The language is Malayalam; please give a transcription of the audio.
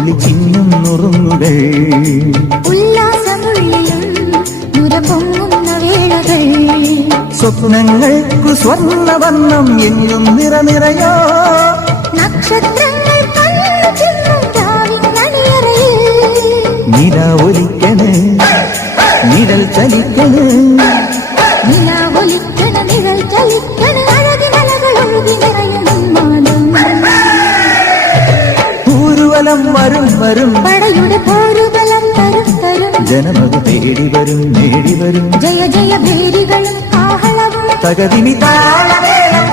ഒളിച്ചിന്നും നുറുങ്ങുകൾ ഉല്ലാസമുള്ളിലും നുരപൊങ്ങുന്ന വേളകൾ സ്വപ്നങ്ങൾക്കു സ്വർണ്ണവർണ്ണം എന്നും നിറനിറയോ നക്ഷത്രങ്ങൾ കണ്ണുചിമ്മും രാവിന്നണിയറയിൽ നിലാവൊലിക്കണ് നിഴൽ ചലിക്കണ് നിലാവൊലിക്കണ നിഴൽ ചലിക്കണ അഴകിനലകൾ ഒഴുകി നിറയും ഉന്മാദം ഊരുവലം വരും വരും പടയുടെ പോരുബലം തരും തരും ജനമത് തേടി വരും നേടി വരും ജയ ജയ ഭേരികളും ആഹളവും തകതിമി താളമേളം